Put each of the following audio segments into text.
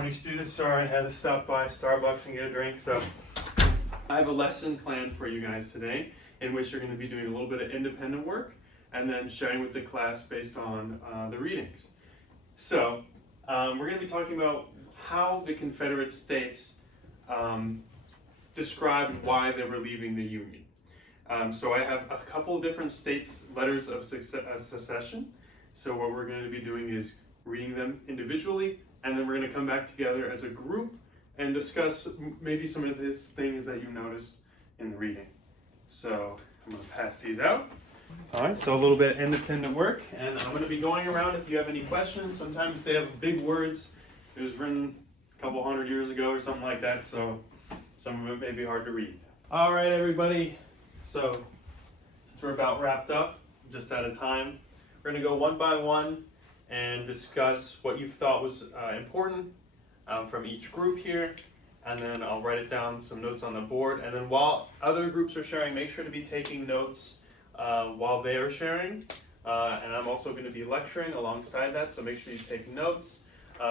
morning, students. Sorry, I had to stop by Starbucks and get a drink. So I have a lesson planned for you guys today in which you're going to be doing a little bit of independent work and then sharing with the class based on the readings. So we're going to be talking about how the Confederate States described why they were leaving the Union. So I have a couple of different states' letters of secession. So what we're going to be doing is reading them individually, and then we're going to come back together as a group and discuss maybe some of these things that you noticed in the reading. So I'm going to pass these out. All right, so a little bit of independent work, and I'm going to be going around if you have any questions. Sometimes they have big words. It was written a couple hundred years ago or something like that, so some of it may be hard to read. All right, everybody. So since we're about wrapped up, just out of time, we're going to go one by one and discuss what you thought was important from each group here, and then I'll write it down, some notes on the board, and then while other groups are sharing, make sure to be taking notes while they are sharing, and I'm also going to be lecturing alongside that, so make sure you take notes.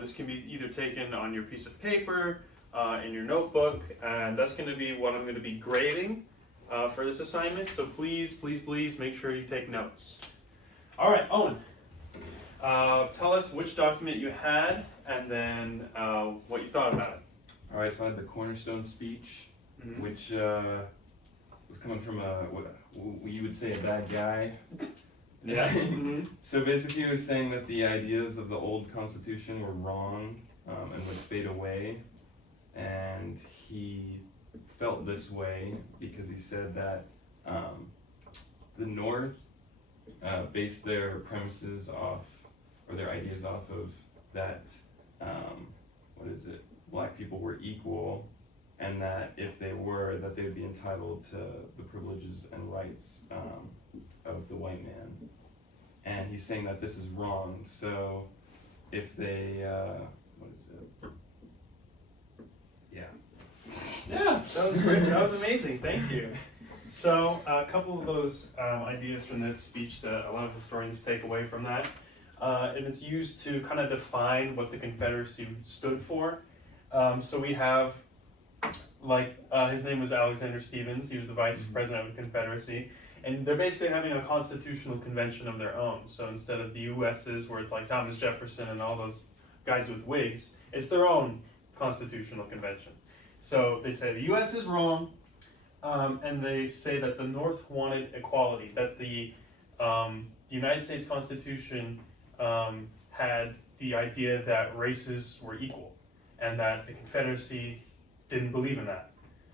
This can be either taken on your piece of paper, in your notebook, and that's going to be what I'm going to be grading for this assignment, so please, please, please make sure you take notes. All right, Owen, tell us which document you had and then what you thought about it. All right, so I had the cornerstone speech, which was coming from what you would say a bad guy. Yeah. So basically he was saying that the ideas of the old Constitution were wrong and would fade away, and he felt this way because he said that the North based their premises off, or their ideas off of that, black people were equal, and that if they were, that they would be entitled to the privileges and rights of the white man. And he's saying that this is wrong, so if they, Yeah, that was great. That was amazing. Thank you. So a couple of those ideas from that speech that a lot of historians take away from that, and it's used to kind of define what the Confederacy stood for. So we have, his name was Alexander Stephens. He was the vice president of the Confederacy, and they're basically having a constitutional convention of their own. So instead of the U.S.'s, where it's like Thomas Jefferson and all those guys with wigs, it's their own constitutional convention. So they say the U.S. is wrong, and they say that the North wanted equality, that the United States Constitution had the idea that races were equal, and that the Confederacy didn't believe in that.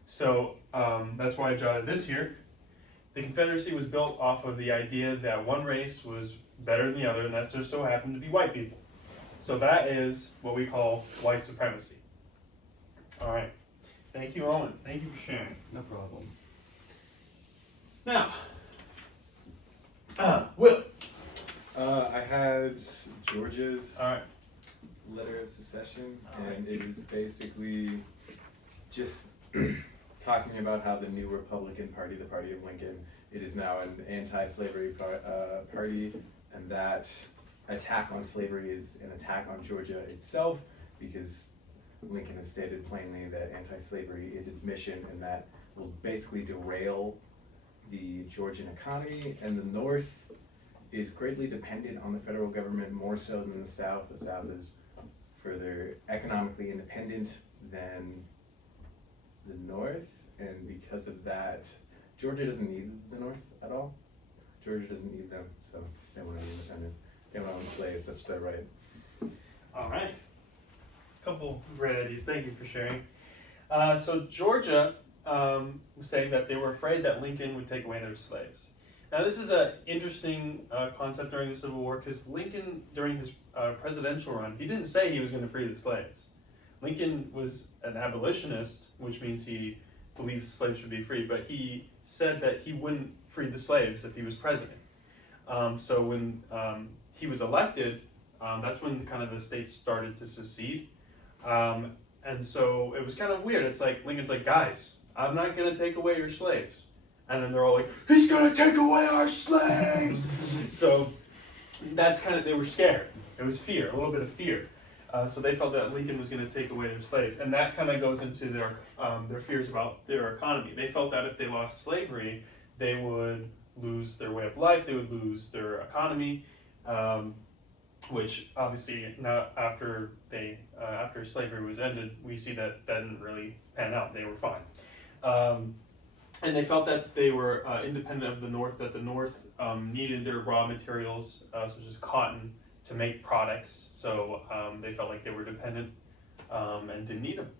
So that's why I jotted this here. The Confederacy was built off of the idea that one race was better than the other, and that just so happened to be white people. So that is what we call white supremacy. All right. Thank you, Owen. Thank you for sharing. no problem. Now, Will. I had Georgia's All right. letter of secession, Alright. and it was basically just talking about how the new Republican Party, the party of Lincoln, it is now an anti-slavery party, and that attack on slavery is an attack on Georgia itself, because Lincoln has stated plainly that anti-slavery is its mission, and that will basically derail the Georgian economy, and the North is greatly dependent on the federal government, more so than the South. The South is further economically independent than the North, and because of that, Georgia doesn't need the North at all. Georgia doesn't need them, so they want to be independent. They want to own slaves, that's their right. All right. Couple great ideas. Thank you for sharing. So Georgia was saying that they were afraid that Lincoln would take away their slaves. Now this is an interesting concept during the Civil War, because Lincoln, during his presidential run, he didn't say he was going to free the slaves. Lincoln was an abolitionist, which means he believed slaves should be free, but he said that he wouldn't free the slaves if he was president. So when he was elected, that's when kind of the states started to secede. And so it was kind of weird. It's like, Lincoln's like, guys, I'm not going to take away your slaves. And then they're all like, he's going to take away our slaves! So that's kind of, they were scared. It was fear, a little bit of fear. So they felt that Lincoln was going to take away their slaves, and that kind of goes into their fears about their economy. They felt that if they lost slavery, they would lose their way of life, they would lose their economy, which obviously now after slavery was ended, we see that didn't really pan out. They were fine. And they felt that they were independent of the North, that the North needed their raw materials, such as cotton, to make products. So they felt like they were dependent and didn't need them.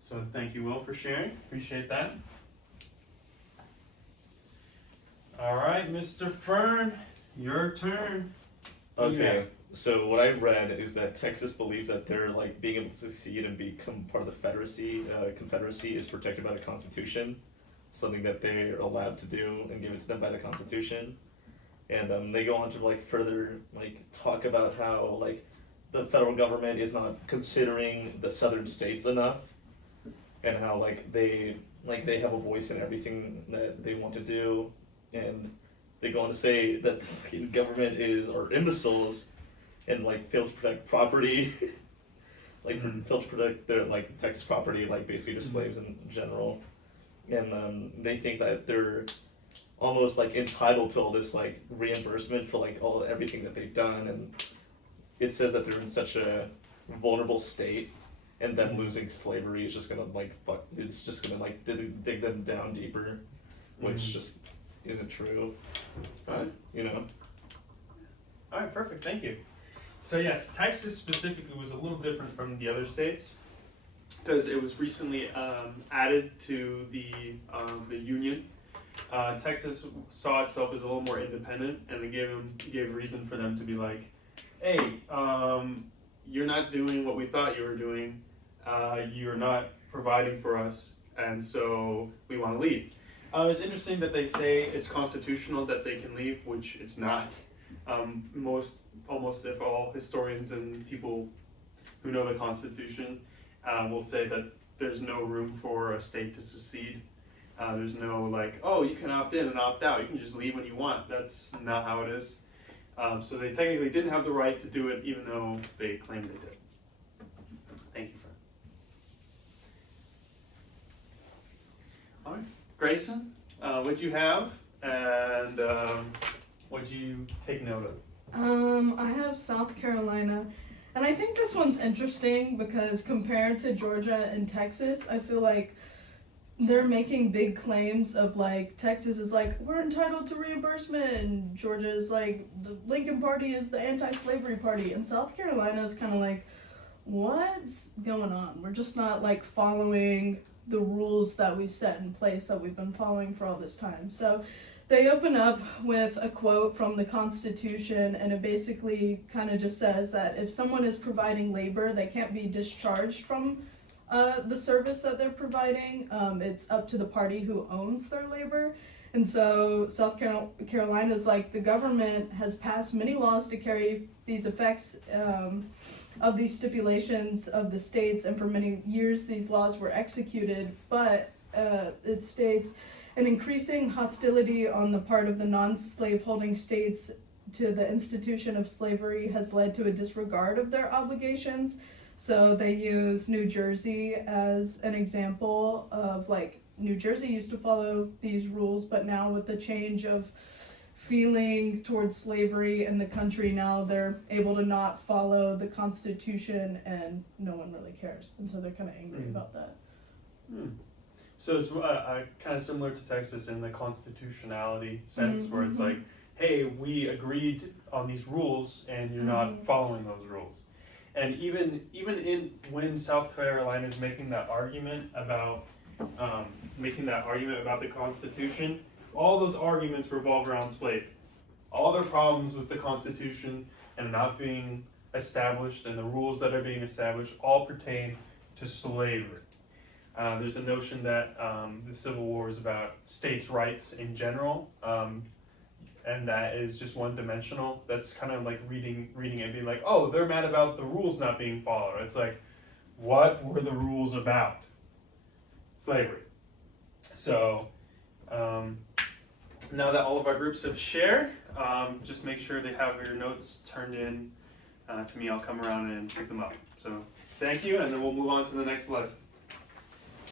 So thank you, Will, for sharing. Appreciate that. All right, Mr. Fern, your turn. Okay, so what I read is that Texas believes that they're like being able to succeed and become part of the Confederacy is protected by the Constitution, something that they're allowed to do and given to them by the Constitution. And they go on to like further like talk about how like the federal government is not considering the southern states enough, and how like they have a voice in everything that they want to do, and they go on to say that the fucking government are imbeciles and like fail to protect property, like fail to protect their like Texas property, like basically just slaves in general, and they think that they're almost like entitled to all this like reimbursement for like everything that they've done, and it says that they're in such a vulnerable state, and them losing slavery is just gonna like it's just gonna like dig them down deeper, which just isn't true, but you know. All right, perfect, thank you. So yes, Texas specifically was a little different from the other states because it was recently added to the Union. Texas saw itself as a little more independent, and they gave reason for them to be like, hey, you're not doing what we thought you were doing, you're not providing for us, and so we want to leave. It's interesting that they say it's constitutional that they can leave, which it's not. Almost if all historians and people who know the Constitution will say that there's no room for a state to secede. There's no like, oh, you can opt in and opt out. You can just leave when you want. That's not how it is. So they technically didn't have the right to do it, even though they claimed they did. Thank you, Fred. All right, Gracen, what'd you have, and what'd you take note of? I have South Carolina, and I think this one's interesting because compared to Georgia and Texas, I feel like they're making big claims of like Texas is like we're entitled to reimbursement, and Georgia is like the Lincoln Party is the anti-slavery party, and South Carolina is kind of like what's going on? We're just not like following the rules that we set in place that we've been following for all this time. So they open up with a quote from the Constitution, and it basically kind of just says that if someone is providing labor, they can't be discharged from the service that they're providing. It's up to the party who owns their labor. And so South Carolina is like the government has passed many laws to carry these effects of these stipulations of the states, and for many years these laws were executed, but it states an increasing hostility on the part of the non-slave holding states to the institution of slavery has led to a disregard of their obligations. So they use New Jersey as an example of like New Jersey used to follow these rules, but now with the change of feeling towards slavery in the country, now they're able to not follow the Constitution, and no one really cares, and so they're kind of angry about that. So it's kind of similar to Texas in the constitutionality sense, where it's like, hey, we agreed on these rules, and you're not following those rules. And even when South Carolina is making that argument about the Constitution, all those arguments revolve around slavery. All their problems with the Constitution and not being established and the rules that are being established all pertain to slavery. There's a notion that the Civil War is about states' rights in general, and that is just one-dimensional. That's kind of like reading it and being like, oh, they're mad about the rules not being followed. It's like, what were the rules about? Slavery. So, now that all of our groups have shared, just make sure they have your notes turned in to me, I'll come around and pick them up. So thank you, and then we'll move on to the next lesson.